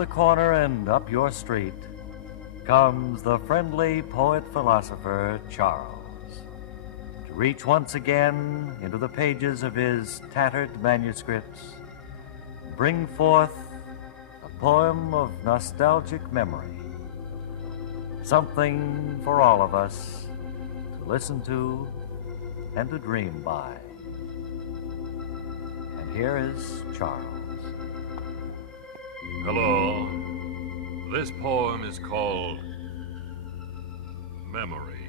the corner and up your street comes the friendly poet-philosopher Charles, to reach once again into the pages of his tattered manuscripts, bring forth a poem of nostalgic memory, something for all of us to listen to and to dream by. And here is Charles. Hello. This poem is called Memory.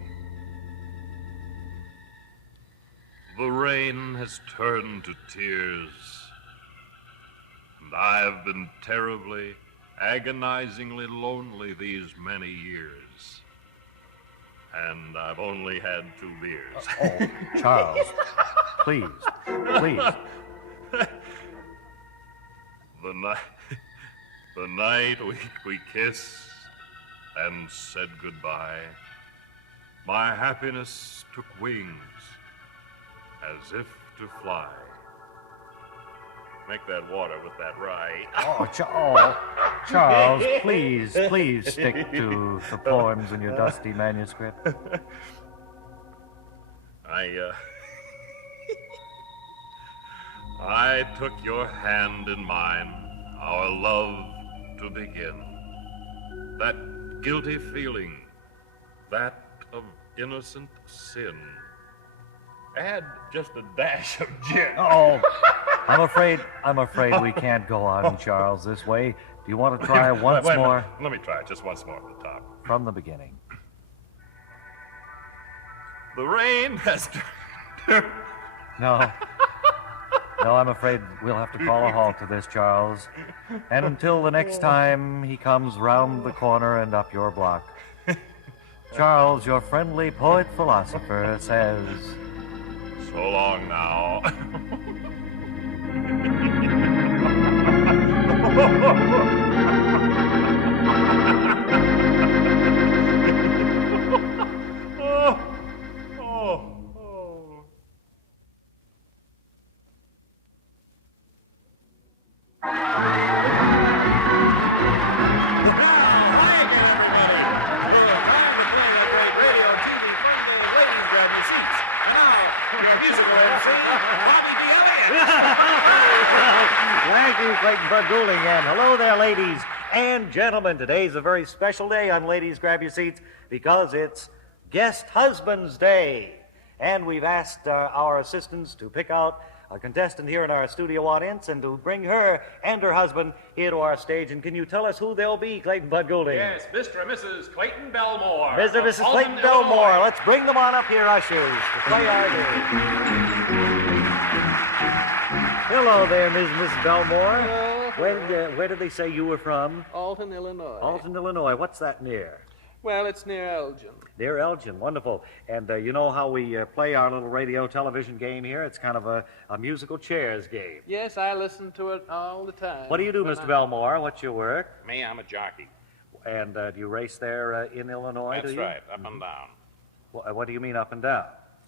The rain has turned to tears, and I've been terribly, agonizingly lonely these many years. And I've only had 2 beers. Oh, Charles, please. The night we kissed and said goodbye, my happiness took wings as if to fly. Make that water with that rye. Charles, please stick to the poems in your dusty manuscript. I took your hand in mine, our love to begin. That guilty feeling, that of innocent sin. Add just a dash of gin. Oh, I'm afraid we can't go on, Charles, this way. Do you want to try once more? Let me try it just once more from the top. From the beginning. The rain has No, I'm afraid we'll have to call a halt to this, Charles. And until the next time he comes round the corner and up your block, Charles, your friendly poet-philosopher, says... So long now. Thank you, Clayton Bud Goulding, and hello there, ladies and gentlemen. Today's a very special day on Ladies Grab Your Seats because it's Guest Husbands Day. And we've asked our assistants to pick out a contestant here in our studio audience and to bring her and her husband here to our stage. And can you tell us who they'll be, Clayton Bud Goulding? Yes, Mr. and Mrs. Clayton Belmore. Mr. and Mrs. Clayton Belmore. Let's bring them on up here, ushers, to play our game. Hello there, Mrs. Belmore. Hello. Where did they say you were from? Alton, Illinois. Alton, Illinois. What's that near? Well, it's near Elgin. Near Elgin. Wonderful. And you know how we play our little radio television game here? It's kind of a musical chairs game. Yes, I listen to it all the time. What do you do, Mr. Belmore? What's your work? Me, I'm a jockey. And do you race there in Illinois? That's right, up and down. What do you mean up and down?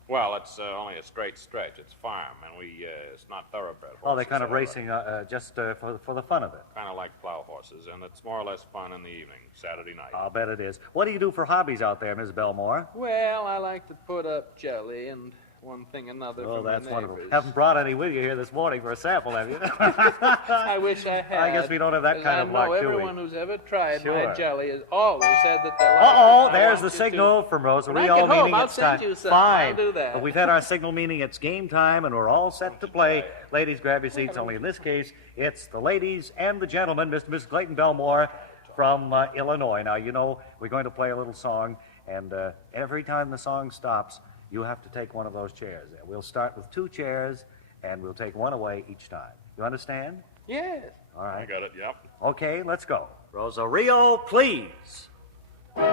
Well, it's only a straight stretch. It's farm, and it's not thoroughbred horses. Oh, they're kind of racing just for the fun of it. Kind of like plow horses, and it's more or less fun in the evening, Saturday night. I'll bet it is. What do you do for hobbies out there, Ms. Belmore? Well, I like to put up jelly and one thing another Oh, from that's my wonderful. neighbors. Haven't brought any with you here this morning for a sample, have you? I wish I had. I guess we don't have that kind of luck, do we? I know everyone who's ever tried Sure. my jelly has always said that they like it. Uh-oh, I there's want the you signal to. from Rosario, When I get home, meaning I'll it's send time. you something. Fine. I'll do that. But we've had our signal, meaning it's game time, and we're all set to play. Ladies, grab your seats. Only in this case, it's the ladies and the gentlemen, Mr. and Mrs. Clayton Belmore from Illinois. Now, you know, we're going to play a little song, and every time the song stops, you have to take one of those chairs there. We'll start with 2 chairs, and we'll take one away each time. You understand? Yes. All right. I got it, yep. Okay, let's go. Rosario, please. Careful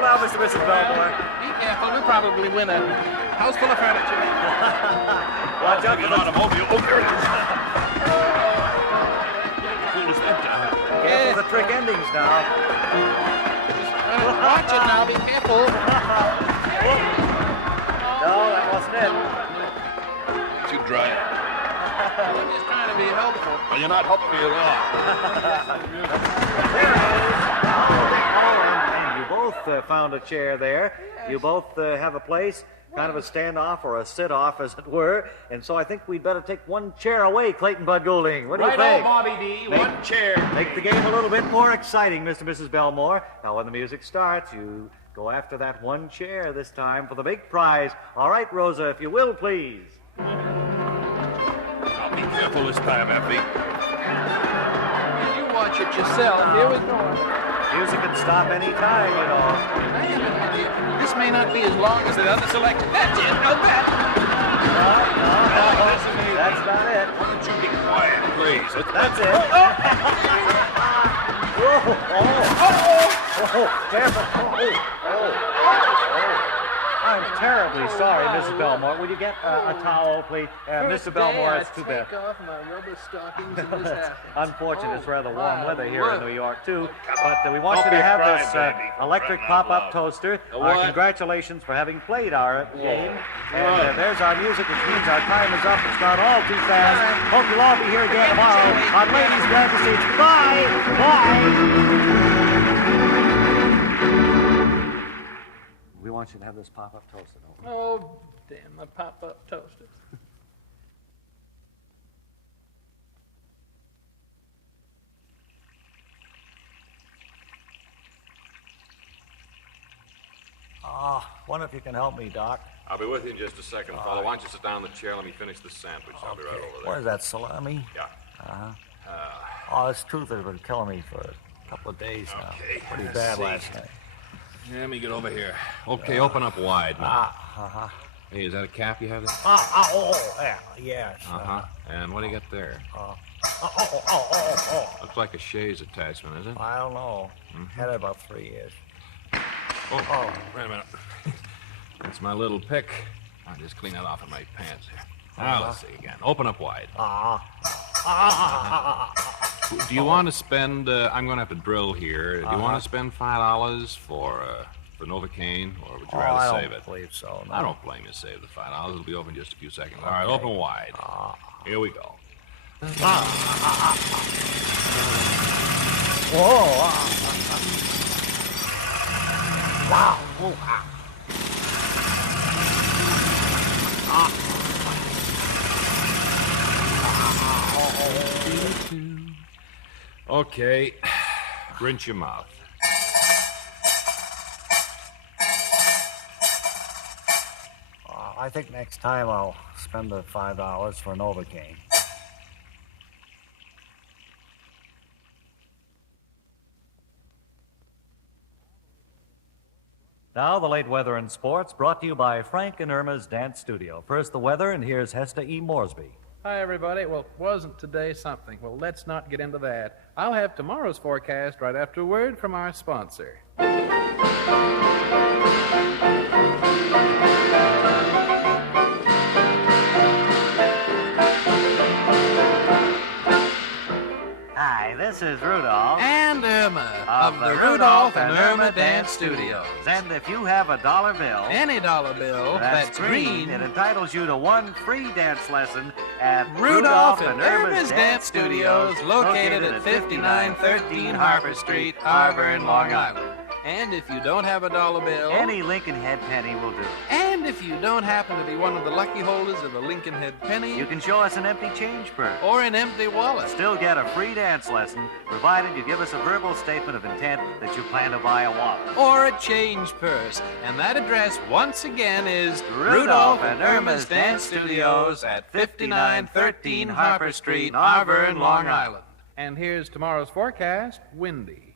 now, Mr. and Mrs. Belmore. Be careful. We'll probably win a house full of furniture. Watch out for the automobile. Oh, there it is. Careful the trick endings now. Watch it now. Be careful. No, that wasn't it. Too dry. I'm just trying to be helpful. Well, you're not helping me at And you both found a chair there. Yes. You both have a place, kind of a standoff or a sit-off, as it were. And so I think we'd better take one chair away, Clayton Bud Goulding. What do you think? Bobby D. One chair. Make the game a little bit more exciting, Mr. and Mrs. Belmore. Now, when the music starts, you go after that one chair this time for the big prize. All right, Rosa, if you will, please. I'll be careful this time, Effie. You watch it yourself. Here we go. Music can stop any time, you know. I have an idea. This may not be as long as the other selection. That's it. No bet. No. That's not it. Why don't you be quiet, please? That's it. Careful. I'm terribly sorry, Mrs. Belmore. Would you get a towel, please? Mr. Belmore, it's too bad. Take off my rubber stockings and this happens. Unfortunate, it's rather warm my weather here in word. New York, too. But we want Don't you to be have crying, this baby. electric Fretting out pop-up loud. toaster. what? Congratulations for having played our game. And there's our music, which means our time is up. It's gone all too fast. Hope you'll all be here again tomorrow on Ladies Grab the Seats. Bye. Bye. We want you to have this pop-up toaster, don't we? Oh, damn, my pop-up toaster. Wonder if you can help me, Doc. I'll be with you in just a second, fella. Why don't you sit down in the chair? Let me finish the sandwich. I'll be right over there. What is that, salami? Yeah. This tooth has been killing me for a couple of days now. Okay, Pretty let's bad see. last night. Let me get over here. Okay, open up wide now. Hey, is that a cap you have there? Yes. And what do you got there? Looks like a chaise attachment, is it? I don't know. Had it about 3 years. Oh, wait a minute. That's my little pick. I'll just clean that off in my pants here. Now, let's see again. Open up wide. Do you want to spend, I'm going to have to drill here. Do you want to spend $5 for Novocaine, or would you rather save it? I don't believe so. No. I don't blame you. Save the $5. It'll be over in just a few seconds. All right, open wide. Here we go. Wow. Okay, rinse your mouth. I think next time I'll spend the $5 for Novocaine. Now, the late weather and sports brought to you by Frank and Irma's Dance Studio. First, the weather, and here's Hester E. Moresby. Hi, everybody. Well, wasn't today something? Well, let's not get into that. I'll have tomorrow's forecast right after a word from our sponsor. Hi, this is Rudolph. And Irma Of the Rudolph and Irma Dance Studios. And if you have a dollar bill, Any dollar bill that's green, it entitles you to one free dance lesson at Rudolph and Irma's Dance Studios, located at 5913 Harper Street, Auburn, Long Island. And if you don't have a dollar bill, Any Lincoln Head penny will do. and if you don't happen to be one of the lucky holders of a Lincoln Head penny, You can show us an empty change purse. or an empty wallet, Still get a free dance lesson, provided you give us a verbal statement of intent that you plan to buy a wallet. or a change purse. And that address, once again, is Rudolph and Irma's Dance Studios at 5913 Harper Street, Auburn, Long Island. And here's tomorrow's forecast, windy.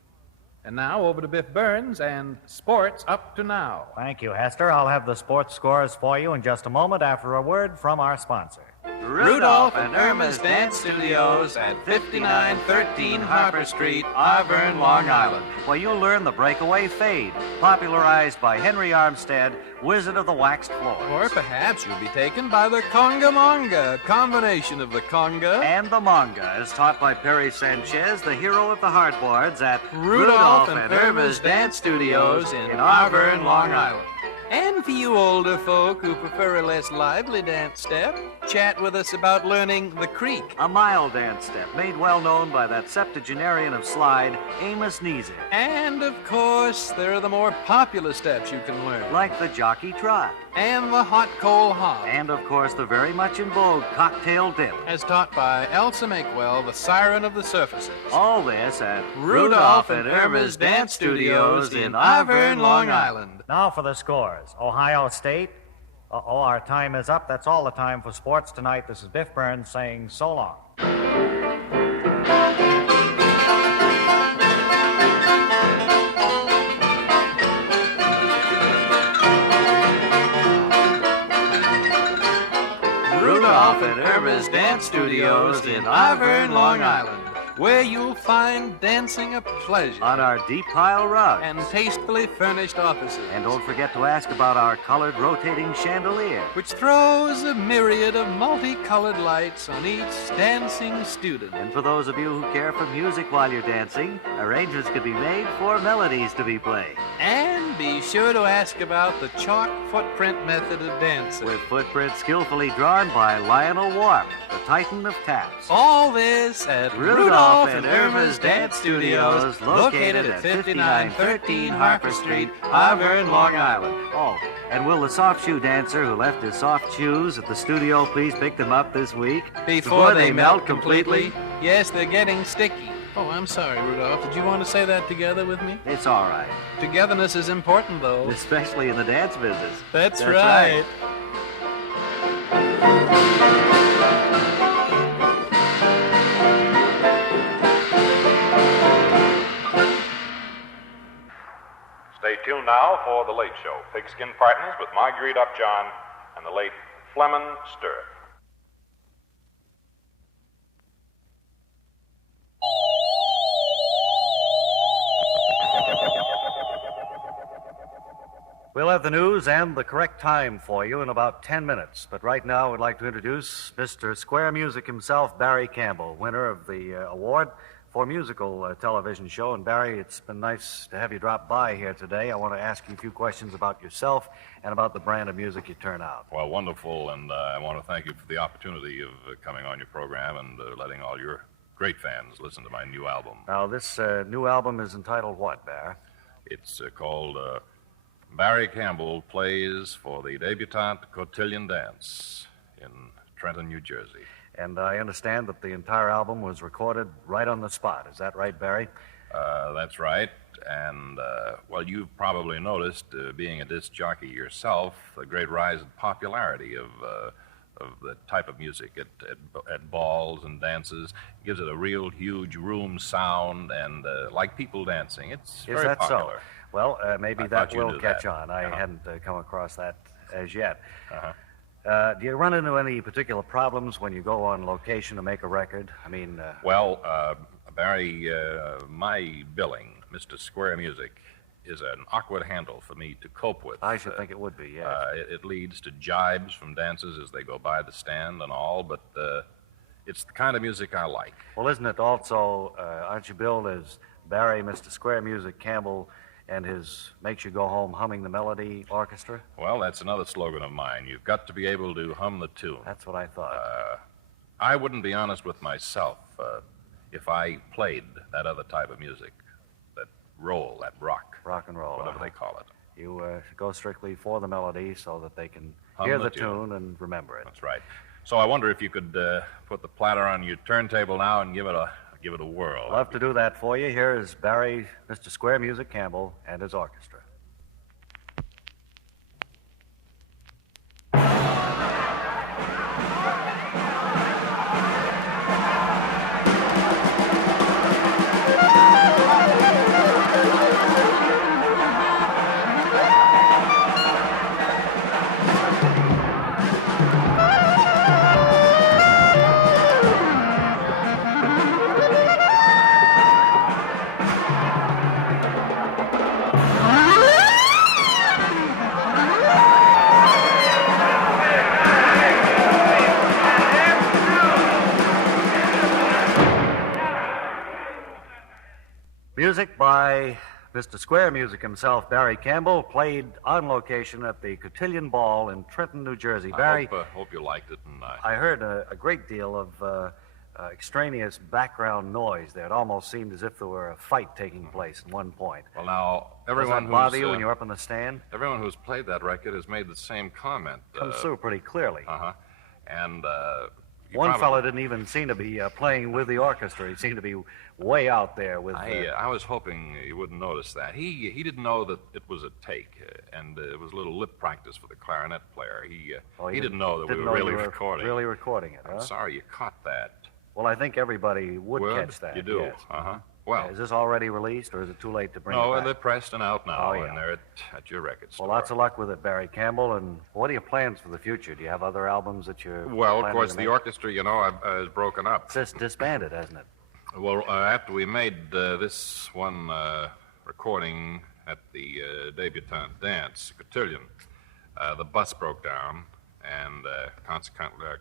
And now over to Biff Burns and sports up to now. Thank you, Hester. I'll have the sports scores for you in just a moment after a word from our sponsor. Rudolph and Irma's Dance Studios at 5913 Harper Street, Auburn, Long Island. Well, you'll learn the breakaway fade, popularized by Henry Armstead, Wizard of the Waxed Floor. Or perhaps you'll be taken by the conga monga, a combination of the conga And the manga, as taught by Perry Sanchez, the hero of the hardboards at Rudolph and Irma's Dance Studios in Auburn, Long Island. And for you older folk who prefer a less lively dance step, chat with us about learning the creek. A mild dance step made well known by that septuagenarian of slide, Amos Neezy. And, of course, there are the more popular steps you can learn. Like the jockey trot. And the hot coal hop. And, of course, the very much in vogue cocktail dip. As taught by Elsa Makewell, the siren of the surfaces. All this at Rudolph and Irma's Dance Studios in Ivern, Long Island. Now for the scores. Ohio State. Our time is up. That's all the time for sports tonight. This is Biff Burns saying so long. Rudolph and Irma's Dance Studios in Ivern, Long Island, where you'll find dancing a pleasure. On our deep pile rug. And tastefully furnished offices. And don't forget to ask about our colored rotating chandelier, which throws a myriad of multicolored lights on each dancing student. And for those of you who care for music while you're dancing, arrangements could be made for melodies to be played. And be sure to ask about the chalk footprint method of dancing. With footprints skillfully drawn by Lionel Warp, the Titan of taps. All this at Rudolph and Irma's Dance Studios, located at 5913 Harper Street, Ivern, Long Island. Oh, and will the soft shoe dancer who left his soft shoes at the studio please pick them up this week? Before they melt completely? Yes, they're getting sticky. Oh, I'm sorry, Rudolph. Did you want to say that together with me? It's all right. Togetherness is important, though. Especially in the dance business. That's right. Stay tuned now for The Late Show. Pigskin Partners with Marguerite Upjohn and the late Fleming Sturt. We'll have the news and the correct time for you in about 10 minutes. But right now, we'd like to introduce Mr. Square Music himself, Barry Campbell, winner of the award for musical television show. And Barry, it's been nice to have you drop by here today. I want to ask you a few questions about yourself and about the brand of music you turn out. Well, wonderful, and I want to thank you for the opportunity of coming on your program and letting all your great fans listen to my new album. Now, this new album is entitled what, Barry? It's called Barry Campbell Plays for the Debutante Cotillion Dance in Trenton, New Jersey. And I understand that the entire album was recorded right on the spot. Is that right, Barry? That's right. And, well, you've probably noticed, being a disc jockey yourself, the great rise in popularity of the type of music at balls and dances. It gives it a real huge room sound and like people dancing. It's very popular. So? Well, maybe that will catch on. I hadn't come across that as yet. Do you run into any particular problems when you go on location to make a record? I mean... Well, Barry, my billing, Mr. Square Music, is an awkward handle for me to cope with. I should think it would be, yes. It leads to jibes from dancers as they go by the stand and all, but it's the kind of music I like. Well, isn't it also, aren't you billed as Barry, Mr. Square Music Campbell, and his Makes You Go Home Humming the Melody Orchestra? Well, that's another slogan of mine. You've got to be able to hum the tune. That's what I thought. I wouldn't be honest with myself if I played that other type of music, that roll, that rock. Rock and roll. Whatever they call it. You go strictly for the melody so that they can hum hear the tune and remember it. That's right. So I wonder if you could put the platter on your turntable now and give it a whirl. Love to do that for you. Here is Barry, Mr. Square Music Campbell, and his orchestra. Music by Mr. Square Music himself, Barry Campbell, played on location at the Cotillion Ball in Trenton, New Jersey. Barry, I hope you liked it, and I heard a great deal of extraneous background noise there. It almost seemed as if there were a fight taking place at one point. Well, now, Does everyone that bother who's... you when you're up in the stand? Everyone who's played that record has made the same comment. Comes through pretty clearly. Uh-huh. And, One fellow didn't even seem to be playing with the orchestra. He seemed to be way out there with... I was hoping you wouldn't notice that. He didn't know that it was a take, and it was a little lip practice for the clarinet player. He didn't know that we were really recording. Really recording it, huh? I'm sorry you caught that. Well, I think everybody would catch that. You do? Yes. Uh-huh. Well... Is this already released, or is it too late to bring it back? No, they're pressed and out now, Oh, yeah. and they're at your record store. Well, lots of luck with it, Barry Campbell. And what are your plans for the future? Do you have other albums that you're Well, of planning course, to the make? orchestra, is broken up. It's just disbanded, hasn't it? Well, after we made this one recording at the debutante dance, Cotillion, the bus broke down, and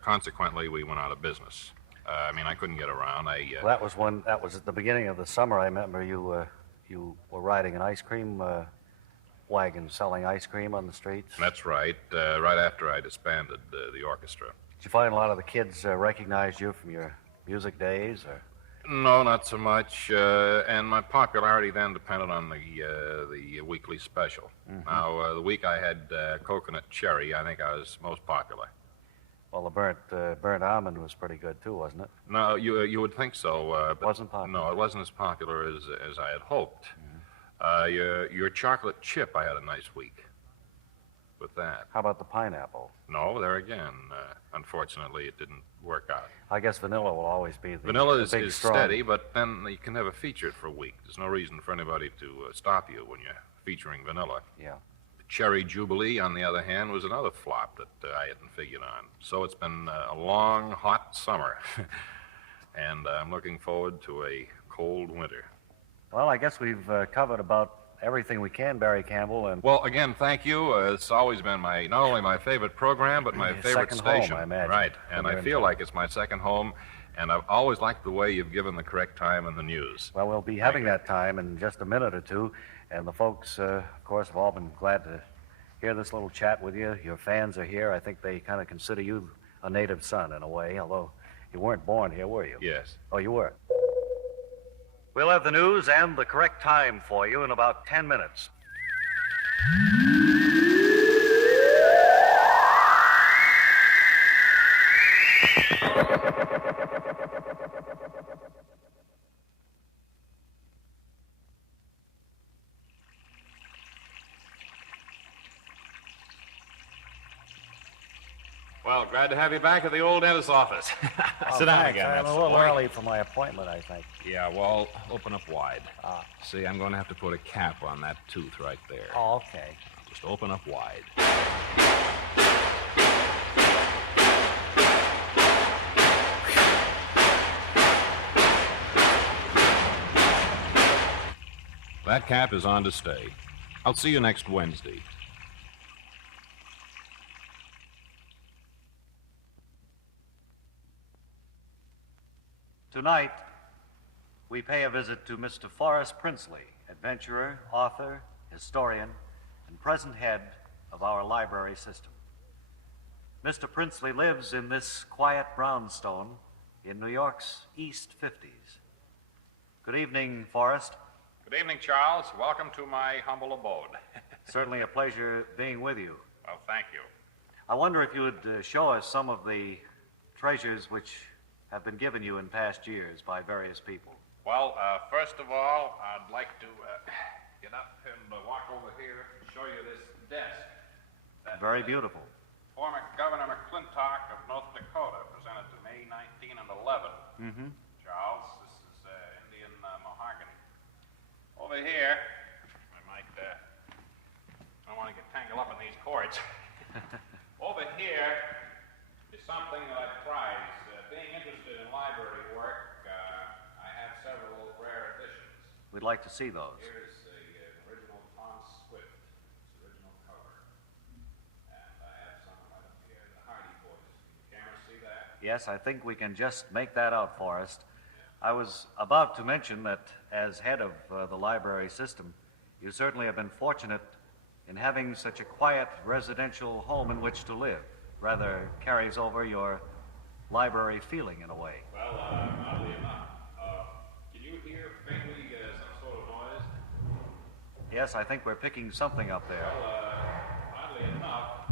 consequently, we went out of business. I couldn't get around. Well, that was at the beginning of the summer. I remember you were riding an ice cream wagon selling ice cream on the streets. That's right. Right after I disbanded the orchestra. Did you find a lot of the kids recognized you from your music days, or? No, not so much. And my popularity then depended on the weekly special. Mm-hmm. Now, the week I had coconut cherry, I think I was most popular. Well, the burnt almond was pretty good too, wasn't it? No, you would think so. But Wasn't popular. No, it wasn't as popular as I had hoped. Your chocolate chip, I had a nice week with that. How about the pineapple? No, there again, unfortunately, it didn't work out. I guess vanilla will always be the Vanilla the big, is strong. steady, but then you can never feature it for a week. There's no reason for anybody to stop you when you're featuring vanilla. Yeah. Cherry Jubilee, on the other hand, was another flop that I hadn't figured on. So it's been a long, hot summer, and I'm looking forward to a cold winter. Well, I guess we've covered about everything we can, Barry Campbell, and Well, again, thank you. It's always been not only my favorite program, but my Your favorite second home, station. I imagine, Right, when and you're I in feel town. like it's my second home, and I've always liked the way you've given the correct time in the news. well, we'll be having that time in just a minute or two, and the folks, of course, have all been glad to hear this little chat with you. Your fans are here. I think they kind of consider you a native son in a way, although you weren't born here, were you? Yes. Oh, you were. We'll have the news and the correct time for you in about 10 minutes. Well, glad to have you back at the old dentist's office. Sit down Thanks. again. I'm That's a little the point. early for my appointment, I think. Yeah, well, open up wide. See, I'm going to have to put a cap on that tooth right there. Oh, okay. Just open up wide. That cap is on to stay. I'll see you next Wednesday. Tonight, we pay a visit to Mr. Forrest Princely, adventurer, author, historian, and present head of our library system. Mr. Princely lives in this quiet brownstone in New York's East 50s. Good evening, Forrest. Good evening, Charles. Welcome to my humble abode. Certainly a pleasure being with you. Well, thank you. I wonder if you would show us some of the treasures which have been given you in past years by various people. Well, first of all, I'd like to get up and walk over here and show you this desk. That Very beautiful. Former Governor McClintock of North Dakota presented to me 1911. Mm-hmm. Charles, this is Indian mahogany. Over here, I don't want to get tangled up in these cords. Over here is something that I prize. Being interested in library work, I have several rare editions. We'd like to see those. Here's the original Tom Swift, its original cover. And I have some right up here, the Hardy Boys. Can the camera see that? Yes, I think we can just make that out, Forrest. I was about to mention that as head of the library system, You certainly have been fortunate in having such a quiet residential home in which to live. Rather carries over your library feeling in a way. Well, oddly enough, can you hear faintly some sort of noise? Yes, I think we're picking something up there. Well, oddly enough,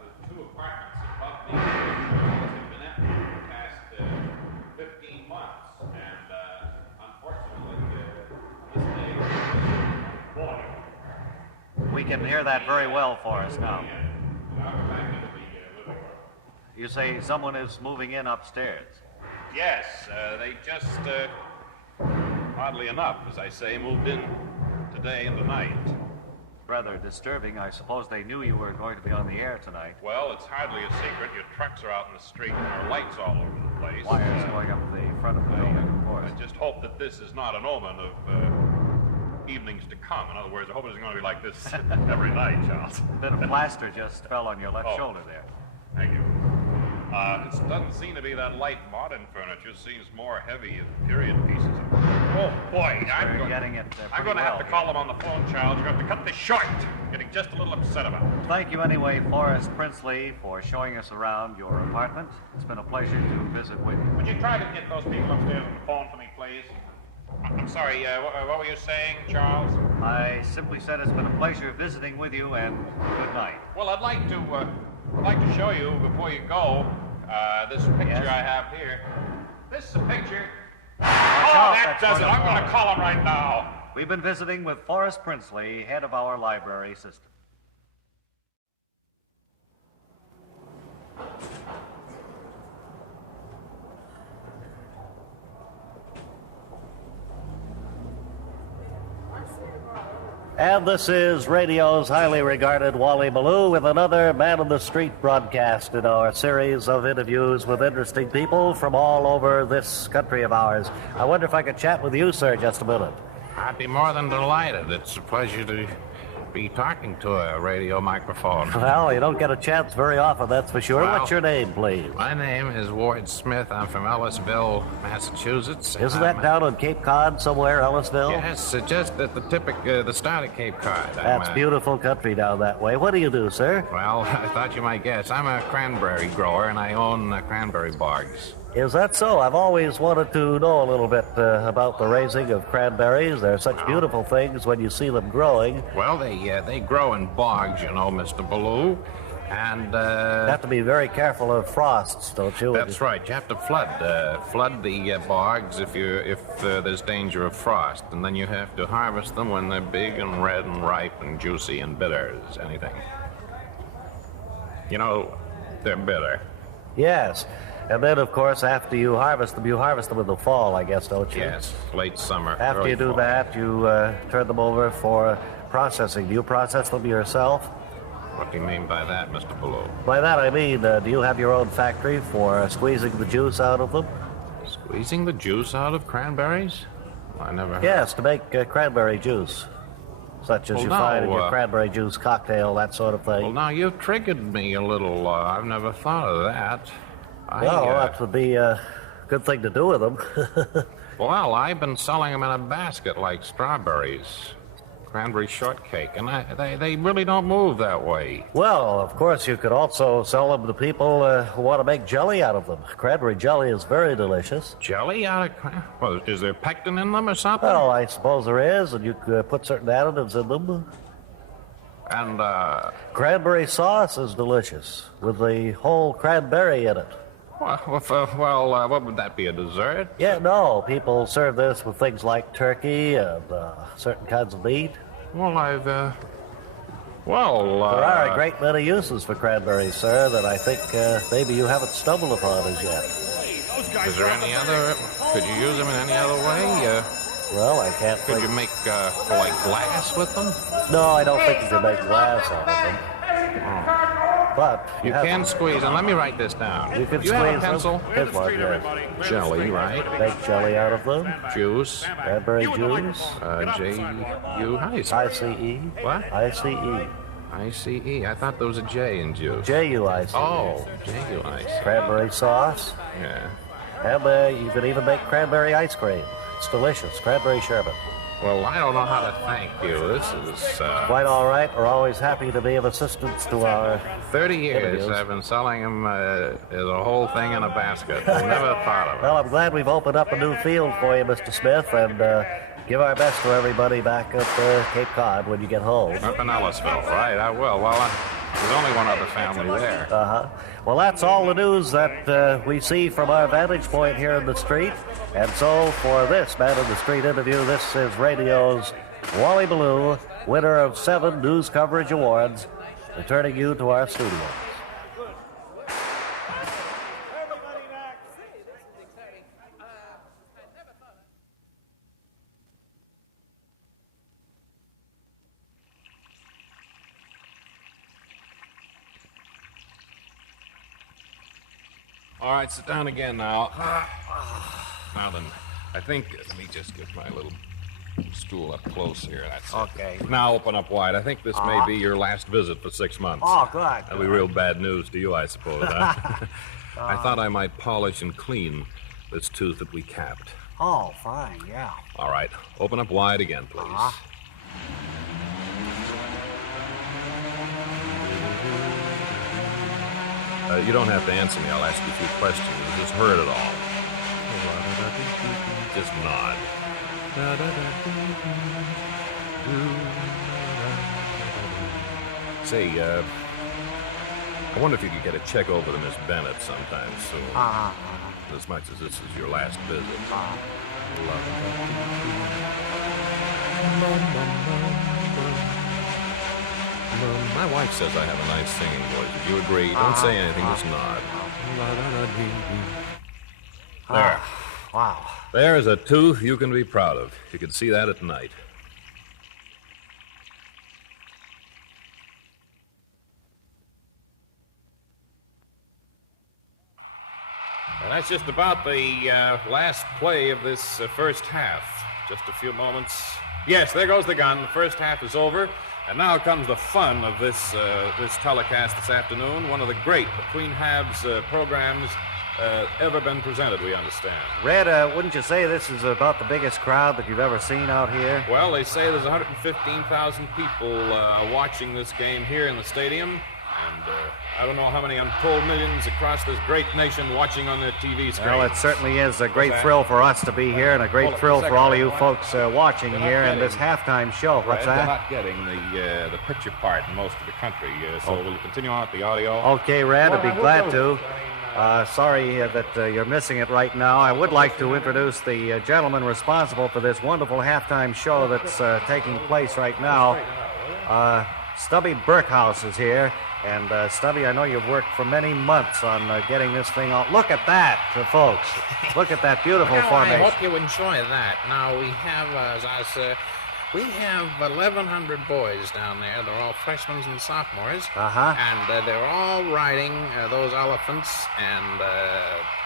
the two apartments above me have been empty for the past 15 months, and unfortunately, on this day, boy. We can hear that very well for us now. I'll go back into the living room. You say someone is moving in upstairs. Yes, they just, oddly enough, as I say, moved in today and tonight. Rather disturbing. I suppose they knew you were going to be on the air tonight. Well, it's hardly a secret. Your trucks are out in the street and there are lights all over the place. Wires going up the front of the building, of course. I just hope that this is not an omen of evenings to come. In other words, I hope it isn't going to be like this every night, Charles. A bit of plaster just fell on your left shoulder there. Thank you. It doesn't seem to be that light modern furniture. Seems more heavy period pieces. Oh, boy. I'm going to have to call them on the phone, Charles. You're going to have to cut this short. Getting just a little upset about it. Thank you anyway, Forrest Princely, for showing us around your apartment. It's been a pleasure to visit with you. Would you try to get those people upstairs on the phone for me, please? I'm sorry, what were you saying, Charles? I simply said it's been a pleasure visiting with you, and good night. Well, I'd like to show you, before you go, this picture I have here. This is a picture. Oh, that does it. I'm going to call him right now. We've been visiting with Forrest Princely, head of our library system. And this is radio's highly regarded Wally Ballou with another Man on the Street broadcast in our series of interviews with interesting people from all over this country of ours. I wonder if I could chat with you, sir, just a minute. I'd be more than delighted. It's a pleasure to be talking to a radio microphone. Well, you don't get a chance very often, that's for sure. Well, what's your name, please? My name is Ward Smith. I'm from Ellisville, Massachusetts. Isn't that down on Cape Cod somewhere, Ellisville? Yes, just at the start of Cape Cod. That's beautiful country down that way. What do you do, sir? Well, I thought you might guess. I'm a cranberry grower, and I own cranberry bogs. Is that so? I've always wanted to know a little bit about the raising of cranberries. They're such beautiful things when you see them growing. Well, they grow in bogs, you know, Mr. Ballou, and you have to be very careful of frosts, don't you? That's right. You have to flood the bogs if there's danger of frost, and then you have to harvest them when they're big and red and ripe and juicy and bitter as anything. You know, they're bitter. Yes. And then, of course, after you harvest them in the fall, I guess, don't you? Yes, late summer. After you do that, you turn them over for processing. Do you process them yourself? What do you mean by that, Mr. Ballou? By that I mean, do you have your own factory for squeezing the juice out of them? Squeezing the juice out of cranberries? I never heard. Yes, to make cranberry juice. Such as you find in your cranberry juice cocktail, that sort of thing. Well, now, you've triggered me a little. I've never thought of that. Well, that would be a good thing to do with them. Well, I've been selling them in a basket like strawberries, cranberry shortcake, and they really don't move that way. Well, of course, you could also sell them to people who want to make jelly out of them. Cranberry jelly is very delicious. Jelly out of well, is there pectin in them or something? Well, I suppose there is, and you could put certain additives in them. And, cranberry sauce is delicious, with the whole cranberry in it. Well, what would that be, a dessert? Yeah, no. People serve this with things like turkey and certain kinds of meat. Well, there are a great many uses for cranberries, sir, that I think maybe you haven't stumbled upon as yet. Is there any other... Could you use them in any other way? Well, I can't think... Could you make, like, glass with them? No, I don't think you can make glass out of them. But you can squeeze, and let me write this down. You can squeeze have a pencil? Here's one, yes. Jelly, right? Make jelly out of them. Juice. Cranberry juice. J-U, how do you say? I-C-E. What? I-C-E. I-C-E. I thought there was a J in juice. J-U-I-C-E. Oh, J-U-I-C. Cranberry sauce. Yeah. And you can even make cranberry ice cream. It's delicious. Cranberry sherbet. Well, I don't know how to thank you. This is Quite all right. We're always happy to be of assistance to our 30 years interviews. I've been selling them the whole thing in a basket. I never thought of it. Well, I'm glad we've opened up a new field for you, Mr. Smith, and give our best to everybody back at Cape Cod when you get home. Up in Ellisville, right? I will. Well, there's only one other family there. Uh-huh. Well, that's all the news that we see from our vantage point here in the street. And so for this Man in the Street interview, this is radio's Wally Ballou, winner of 7 news coverage awards, returning you to our studios. All right, sit down again now. Now then, I think, let me just get my little stool up close here. That's Okay. it. Now open up wide. I think this may be your last visit for 6 months. Oh, good. That'll be real bad news to you, I suppose, huh? I thought I might polish and clean this tooth that we capped. Oh, fine, yeah. All right, open up wide again, please. You don't have to answer me. I'll ask you a few questions. You just heard it all. Just nod. Say, I wonder if you could get a check over to Miss Bennett sometime soon. As much as this is your last visit. My wife says I have a nice singing voice. Would you agree? Don't say anything, just nod. There. Wow. There's a tooth you can be proud of. You can see that at night. And that's just about the last play of this first half. Just a few moments. Yes, there goes the gun. The first half is over. And now comes the fun of this telecast this afternoon. One of the great between halves programs ever been presented, we understand. Red, wouldn't you say this is about the biggest crowd that you've ever seen out here? Well, they say there's 115,000 people watching this game here in the stadium. And I don't know how many untold millions across this great nation watching on their TV screen. Well, it certainly is a great thrill for us to be here and a great thrill for all of you folks watching here in this halftime show. What's They're that? not getting the picture part in most of the country, so we'll continue on with the audio. Okay, Red, I'd be glad to. Sorry that you're missing it right now. I would like to introduce the gentleman responsible for this wonderful halftime show that's taking place right now. Stubby Burkhouse is here. And, Stubby, I know you've worked for many months on getting this thing out. Look at that, folks. Look at that beautiful formation. I hope you enjoy that. Now, we have, as I said, we have 1,100 boys down there. They're all freshmen and sophomores. Uh-huh. And they're all riding those elephants and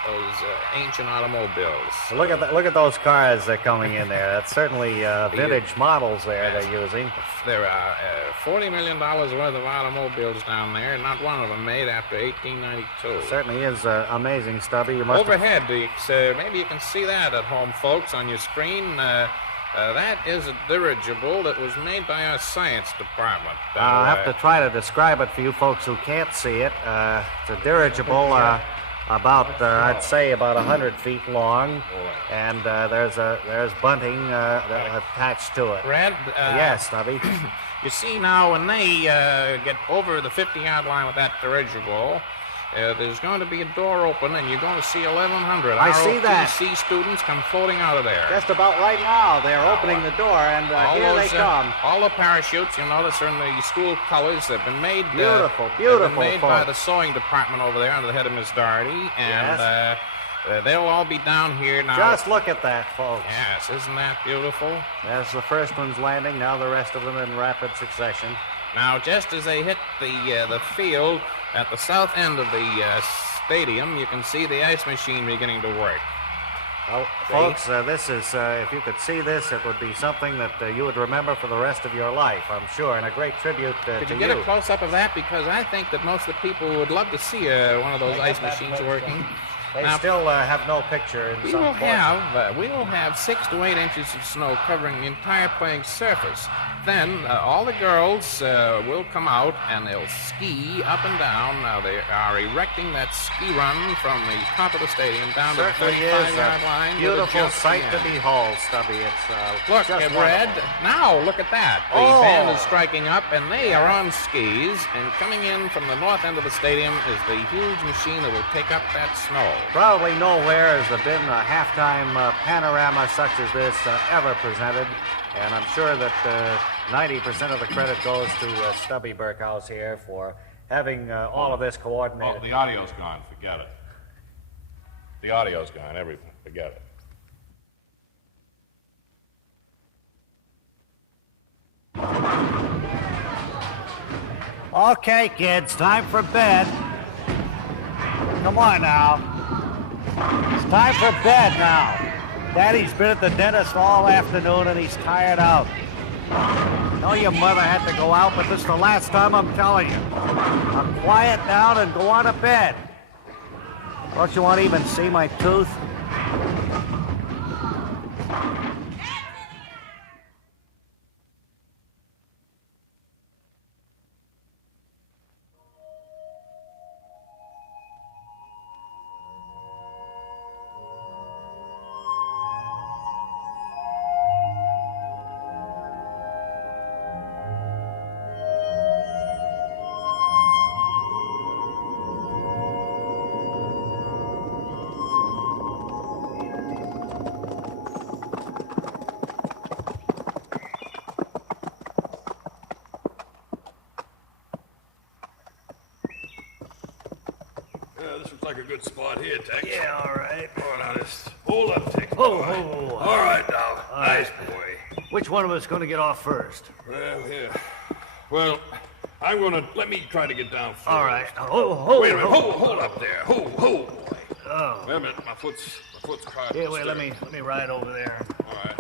those ancient automobiles. Look at those cars coming in there. That's certainly vintage models there they're using. There are $40 million worth of automobiles down there, not one of them made after 1892. Certainly is amazing, Stubby. You must Overhead, maybe you can see that at home, folks, on your screen. That is a dirigible that was made by our science department. I'll have to try to describe it for you folks who can't see it. It's a dirigible I'd say about 100 feet long, and there's bunting attached to it. Red? Yes, Stubby. You see now, when they get over the 50-yard line with that dirigible, there's going to be a door open, and you're going to see 1,100 I see that. ROTC students come floating out of there. Just about right now, they're opening the door, and here they come. All the parachutes, you notice, are in the school colors. They've been made. Beautiful, they've been made by the sewing department over there under the head of Miss Doherty, and they'll all be down here now. Just look at that, folks. Yes, isn't that beautiful? As the first one's landing, now the rest of them in rapid succession. Now, just as they hit the field at the south end of the stadium, you can see the ice machine beginning to work. Well, folks, this is, if you could see this, it would be something that you would remember for the rest of your life, I'm sure, and a great tribute to you. Could you get a close-up of that? Because I think that most of the people would love to see one of those ice machines working. They Now, still have no picture in we some will portion. have 6 to 8 inches of snow covering the entire playing surface. Then all the girls will come out and they'll ski up and down. Now they are erecting that ski run from the top of the stadium down to the Certainly is 35-yard line. a with a beautiful jump sight at the to end. behold, Stubby. It's Look, just Red. wonderful. Now, look at that. The Oh. band is striking up, and they are on skis. And coming in from the north end of the stadium is the huge machine that will take up that snow. Probably nowhere has there been a halftime panorama such as this ever presented. And I'm sure that 90% of the credit goes to Stubby Burkhouse here for having all of this Oh, coordinated. the audio's gone. Forget it. The audio's gone. Everything. Forget it. Okay, kids, time for bed. Come on now. It's time for bed now. Daddy's been at the dentist all afternoon and he's tired out. I know your mother had to go out, but this is the last time I'm telling you. Now quiet down and go on to bed. Don't you want to even see my tooth? This looks like a good spot here, Tex. Yeah, all right. Oh, now just hold up, Tex. Oh. All right, now. Nice boy. Which one of us is going to get off first? Well, yeah. Well, I'm gonna let me try to get down first. All right. Oh, Wait a minute. Hold up there. Hold, boy. Oh. Wait a minute. My foot's caught. Yeah, wait, let me ride over there. All right.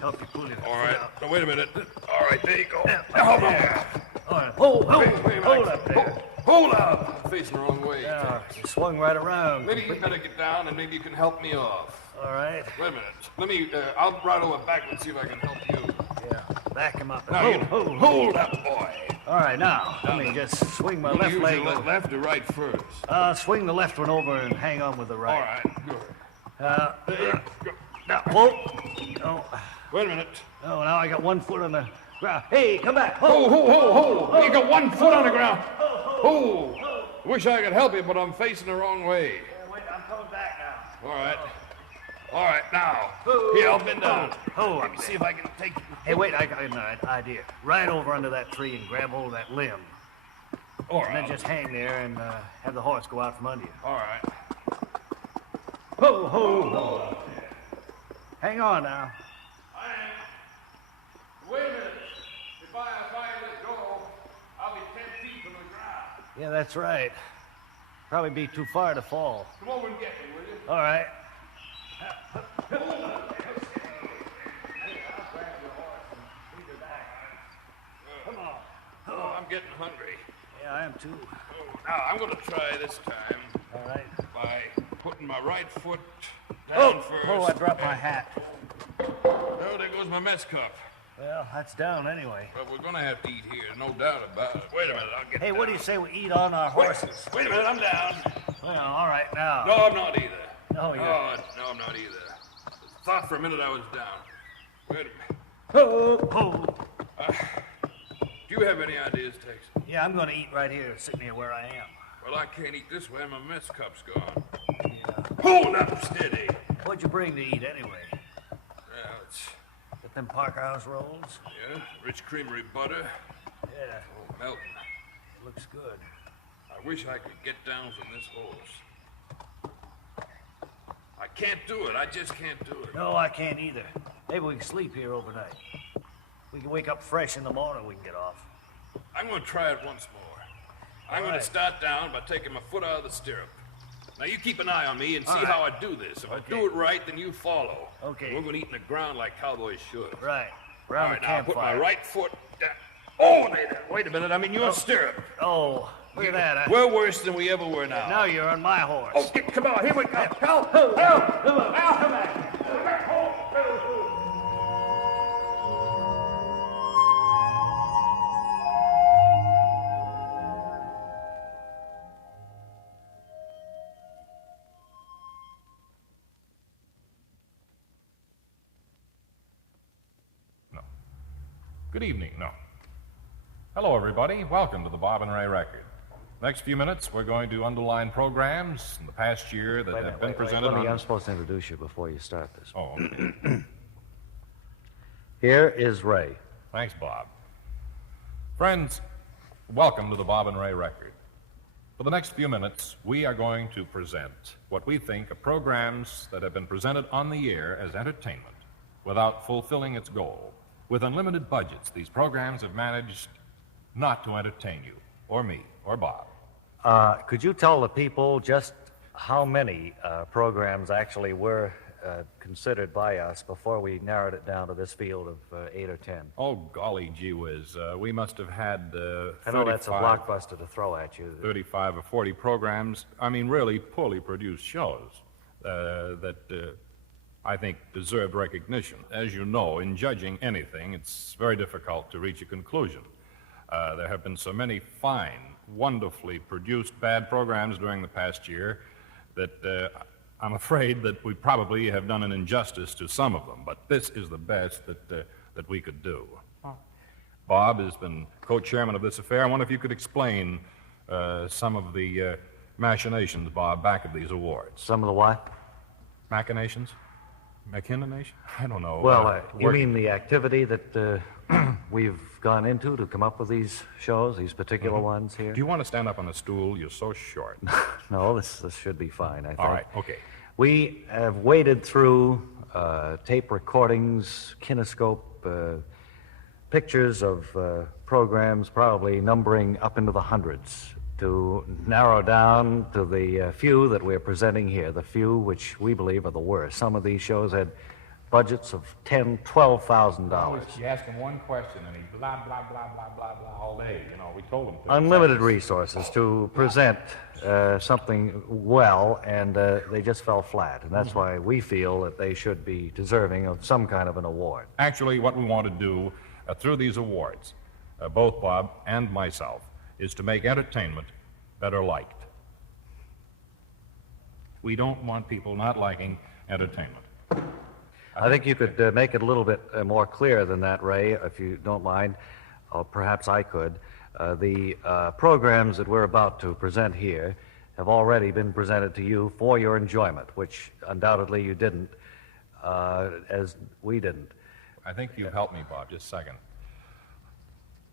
Help you pull it. All right. Now, wait a minute. All right, there you go. Yeah. Hold on. All right. Hold Wait a minute. up there. Hold up. I'm facing the wrong way. Yeah, you swung right around. Maybe you better get down and maybe you can help me off. All right. Wait a minute. Let me, I'll ride over back and see if I can help you. Yeah. Back him up. Now, hold up, boy. All right, now, let me just swing my left Use leg. your left or right first. Swing the left one over and hang on with the All right. right, good. Now, whoa. Oh, Wait a minute. oh, now I got 1 foot on the ground. Hey, come back. Ho! You got 1 foot on the ground. Ho! Wish I could help you, but I'm facing the wrong way. Wait, I'm coming back now. All right, now. Here, I'll bend down. Let Let me see if I can take you. Hey, wait, I got an idea. Ride over under that tree and grab hold of that limb. All And then right. just hang there and have the horse go out from under you. All right. Ho! Hang on now. Wait a minute. If I let go, I'll be 10 feet from the ground. Yeah, that's right. Probably be too far to fall. Come over and get me, will you? All right. Oh, I'm getting hungry. Yeah, I am too. Oh, now, I'm going to try this time All right. by putting my right foot down first. I dropped my hat. Oh, there goes my mess cup. Well, that's down anyway. But we're going to have to eat here, no doubt about it. Wait a minute, I'll get Hey, down. what do you say we eat on our horses? Wait a minute, I'm down. Well, all right now. No, I'm not either. Oh, yeah. No, I'm not either. Thought for a minute I was down. Wait a minute. Ho! Do you have any ideas, Tex? Yeah, I'm going to eat right here, sitting here where I am. Well, I can't eat this way. My mess cup's gone. Yeah. Hold up, steady. What'd you bring to eat anyway? Well, it's, Get them Parker House rolls? yeah, rich creamery butter. Yeah, Oh, melting. looks good. I wish I could get down from this horse. I can't do it. I just can't do it. No, I can't either. Maybe we can sleep here overnight. We can wake up fresh in the morning, we can get off. I'm going to try it once more. I'm going to right. start down by taking my foot out of the stirrup. Now, you keep an eye on me and see All right. how I do this. If I do it right, then you follow. Okay. We're going to eat in the ground like cowboys should. Right. All Around right, the now I put my campfire. right foot down. Oh, wait a minute. I mean, your stirrup. Oh, Look at that. We're worse than we ever were now. Now you're on my horse. Oh, come on, here we go. Help! Help! Come back. Good evening. No. Hello, everybody. Welcome to the Bob and Ray Record. Next few minutes, we're going to underline programs in the past year that have been presented on... I'm supposed to introduce you before you start this. Oh, okay. Here is Ray. Thanks, Bob. Friends, welcome to the Bob and Ray Record. For the next few minutes, we are going to present what we think are programs that have been presented on the air as entertainment without fulfilling its goal. With unlimited budgets, these programs have managed not to entertain you, or me, or Bob. Could you tell the people just how many programs actually were considered by us before we narrowed it down to this field of 8 or 10? Oh, golly gee whiz. We must have had I know that's a blockbuster to throw at you. 35 or 40 programs. I mean, really poorly produced shows that I think deserved recognition. As you know, in judging anything, it's very difficult to reach a conclusion. There have been so many fine, wonderfully produced bad programs during the past year that I'm afraid that we probably have done an injustice to some of them, but this is the best that we could do. Bob has been co-chairman of this affair. I wonder if you could explain some of the machinations, Bob, back of these awards. Some of the what? Machinations? Machination? I don't know. Well, you mean the activity that we've gone into to come up with these shows, these particular ones here? Do you want to stand up on a stool? You're so short. No, this should be fine, I think. All right, okay. We have waded through tape recordings, kinescope, pictures of programs probably numbering up into the hundreds to narrow down to the few that we're presenting here, the few which we believe are the worst. Some of these shows had budgets of $10,000, $12,000. You ask him one question and he blah, blah, blah, blah, blah, blah all day. You know, we told him to. Unlimited resources to present something well, and they just fell flat. And that's why we feel that they should be deserving of some kind of an award. Actually, what we want to do through these awards, both Bob and myself, is to make entertainment better liked. We don't want people not liking entertainment. I think you could make it a little bit more clear than that, Ray, if you don't mind, or perhaps I could. The programs that we're about to present here have already been presented to you for your enjoyment, which undoubtedly you didn't, as we didn't. I think you've helped me, Bob. Just a second.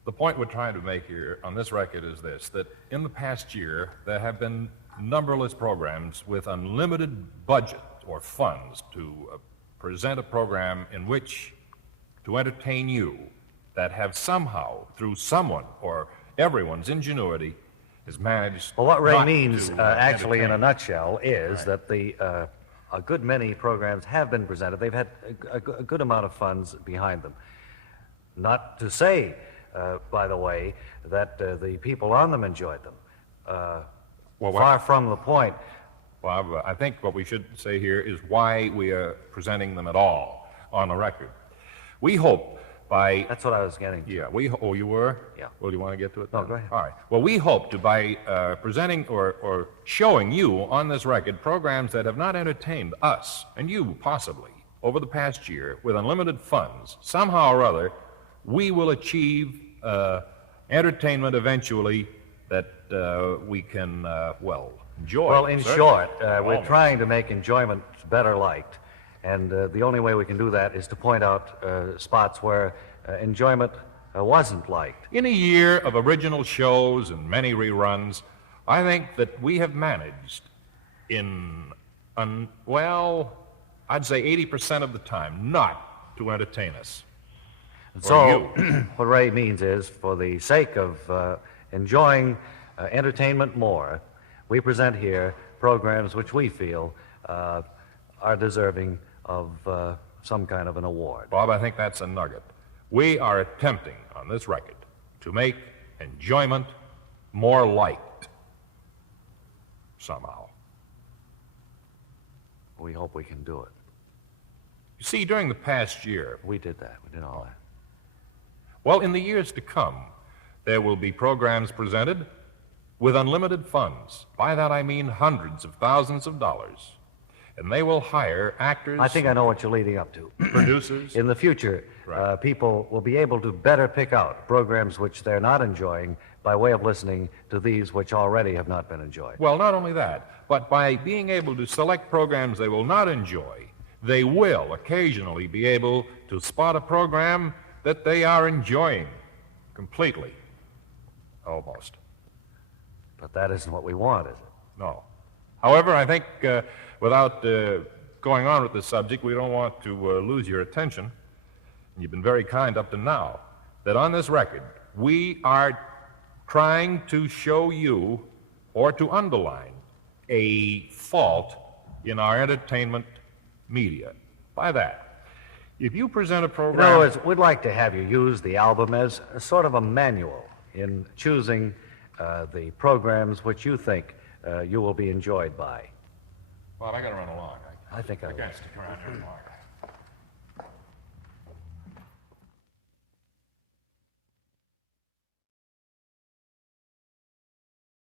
The point we're trying to make here on this record is this, that in the past year, there have been numberless programs with unlimited budget or funds to present a program in which to entertain you that have somehow, through someone or everyone's ingenuity, has managed. Well, what Ray means, actually, in a nutshell, is that a good many programs have been presented. They've had a good amount of funds behind them. Not to say, by the way, that the people on them enjoyed them. Far from the point. Bob, I think what we should say here is why we are presenting them at all on the record. We hope by... That's what I was getting to. Yeah, oh, you were? Yeah. Well, do you want to get to it No, then? go ahead. All right. Well, we hope to, by presenting or showing you on this record programs that have not entertained us, and you possibly, over the past year, with unlimited funds, somehow or other, we will achieve entertainment eventually that we can, enjoy. Well, in certainly. short, we're trying to make enjoyment better liked. And the only way we can do that is to point out spots where enjoyment wasn't liked. In a year of original shows and many reruns, I think that we have managed I'd say 80% of the time not to entertain us. And so, what Ray means is, for the sake of enjoying entertainment more, we present here programs which we feel are deserving of some kind of an award. Bob, I think that's a nugget. We are attempting on this record to make enjoyment more liked. somehow. We hope we can do it. You see, during the past year, We did that. We did all that. well, in the years to come, there will be programs presented with unlimited funds. By that I mean hundreds of thousands of dollars. And they will hire actors, I think I know what you're leading up to. producers. In the future, Right. people will be able to better pick out programs which they're not enjoying by way of listening to these which already have not been enjoyed. Well, not only that, but by being able to select programs they will not enjoy, they will occasionally be able to spot a program that they are enjoying completely. Almost. But that isn't what we want, is it? No. However, I think without going on with this subject, we don't want to lose your attention. And you've been very kind up to now. That on this record, we are trying to show you or to underline a fault in our entertainment media. By that, if you present a In program... other words, we'd like to have you use the album as a sort of a manual in choosing the programs which you think you will be enjoyed by. Well, I got to run along. I think I will. can't stick around here anymore.